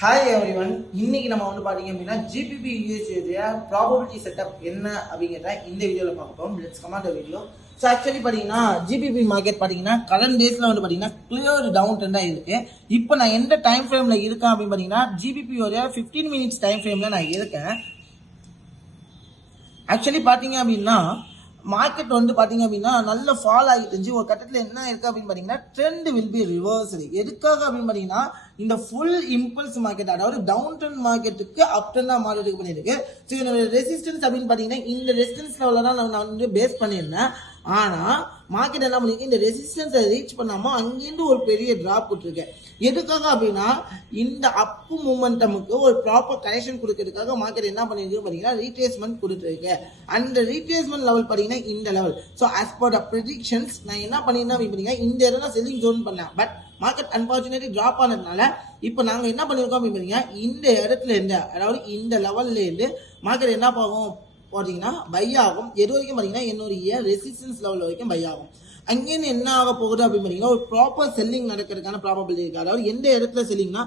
Hi everyone, இன்னைக்கு நம்ம வந்து பாத்தீங்க அப்படின்னா GBPUSD ப்ராபபிலிட்டி செட்டப் என்ன அப்படிங்கிறத இந்த வீடியோவில் பார்க்க போகிறோம். Let's come on the video. So actually பார்த்தீங்கன்னா GBP மார்க்கெட் பார்த்தீங்கன்னா கரண்ட் டேஸில் வந்து பார்த்தீங்கன்னா கிளியர் டவுன் ட்ரெண்டாக இருக்குது. இப்போ நான் எந்த டைம் ஃப்ரேமில் இருக்கேன் அப்படின்னு பார்த்தீங்கன்னா GBP 15 மினிட்ஸ் டைம் ஃப்ரேமில் நான் இருக்கேன். ஆக்சுவலி பார்த்தீங்க அப்படின்னா மார்க்கெட் வந்து பார்த்தீங்க அப்படின்னா நல்ல ஃபால் ஆகிட்டு இருந்துச்சு. ஒரு கட்டத்தில் என்ன இருக்குது அப்படின்னு பார்த்தீங்கன்னா ட்ரெண்ட் வில் பி ரிவர்சல். எதுக்காக அப்படின்னு பார்த்தீங்கன்னா இந்த ஃபுல் இம்பல்ஸ் மார்க்கெட், அதாவது டவுன் ட்ரெண்ட் மார்க்கெட்டுக்கு அப் ட்ரெண்டாக மார்க்கெட்டுக்கு பண்ணியிருக்கு. ஸோ இதோட ரெசிஸ்டன்ஸ் அப்படின்னு பார்த்தீங்கன்னா இந்த ரெசிஸ்டன்ஸ் லெவலில் தான் நான் வந்து பேஸ் பண்ணியிருந்தேன். ஆனால் மார்க்கெட் என்ன பண்ணிருக்கு, இந்த ரெசிஸ்டன்ஸை ரீச் பண்ணாமல் அங்கேருந்து ஒரு பெரிய ட்ராப் கொடுத்துருக்கேன். எதுக்காக அப்படின்னா இந்த அப்பு மூமெண்டமுக்கு ஒரு ப்ராப்பர் கரெக்ஷன் கொடுக்கறதுக்காக மார்க்கெட் என்ன பண்ணிருக்கு பார்த்தீங்கன்னா ரீட்ரேஸ்மெண்ட் கொடுத்துருக்கு. அந்த ரீட்ரேஸ்மெண்ட் லெவல் பார்த்தீங்கன்னா இந்த level. So as per the predictions நான் என்ன பண்ணியிருந்தேன் பார்த்தீங்கன்னா இந்த இடம் நான் செல்லிங் ஜோன் பண்ணேன். பட் மார்க்கெட் அன்பார்ச்சுனேட்லி ட்ராப் ஆனதுனால இப்போ நாங்கள் என்ன பண்ணியிருக்கோம் அப்படின்னு பார்த்தீங்கன்னா இந்த இடத்துல இருந்து, அதாவது இந்த லெவல்ல இருந்து மார்க்கெட் என்ன போகும் பார்த்தீங்கன்னா பை ஆகும். எது வரைக்கும் பார்த்தீங்கன்னா என்னுடைய ரெசிஸ்டன்ஸ் லெவல் வரைக்கும் பை ஆகும். அங்கேருந்து என்ன ஆக போகுது அப்படின்னு பார்த்தீங்கன்னா ஒரு ப்ராப்பர் செல்லிங் நடக்கிறதுக்கான ப்ராபபிலிட்டி இருக்குது. அதாவது எந்த இடத்துல செல்லிங்னா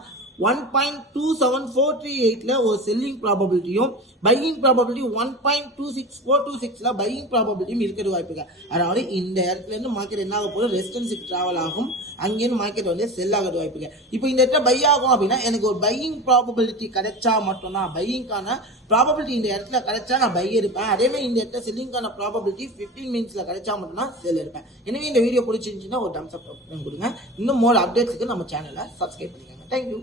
1.27438ல ஒரு செல்லிங் ப்ராபபிலிட்டியும் பையிங் ப்ராபபிலிட்டி 1.26426ல பையிங் ப்ராபபிலிட்டியும் இருக்கிறது வாய்ப்புங்க. அதாவது இந்த இடத்துல இருந்து மார்க்கெட் என்ன ஆக போகுது, ரெசிஸ்டன்ஸுக்கு டிராவல் ஆகும். அங்கேருந்து மார்க்கெட் வந்து செல் ஆகிறது வாய்ப்புங்க. இப்போ இந்த இடத்துல பை ஆகும் அப்படின்னா எனக்கு ஒரு பையிங் ப்ராபபிலிட்டி கிடைச்சா மட்டும்தான், பையிங்கான ப்ராபபிலிட்டி இந்த இடத்துல கிடைச்சா நான் பை எடுப்பேன். அதே மாதிரி இந்த இடத்துல செல்லிங்கான ப்ராபபிலிட்டி 15 மினிட்ஸ்ல கிடைச்சா மட்டும்தான் செல் எடுப்பேன். எனவே இந்த வீடியோ பிடிச்சிருந்துச்சுன்னா ஒரு தம்ஸ் அப் கொடுங்க. இன்னும் மோர் அப்டேட்ஸுக்கு நம்ம சேனலை சப்ஸ்கிரைப் பண்ணிக்கோங்க. Thank you.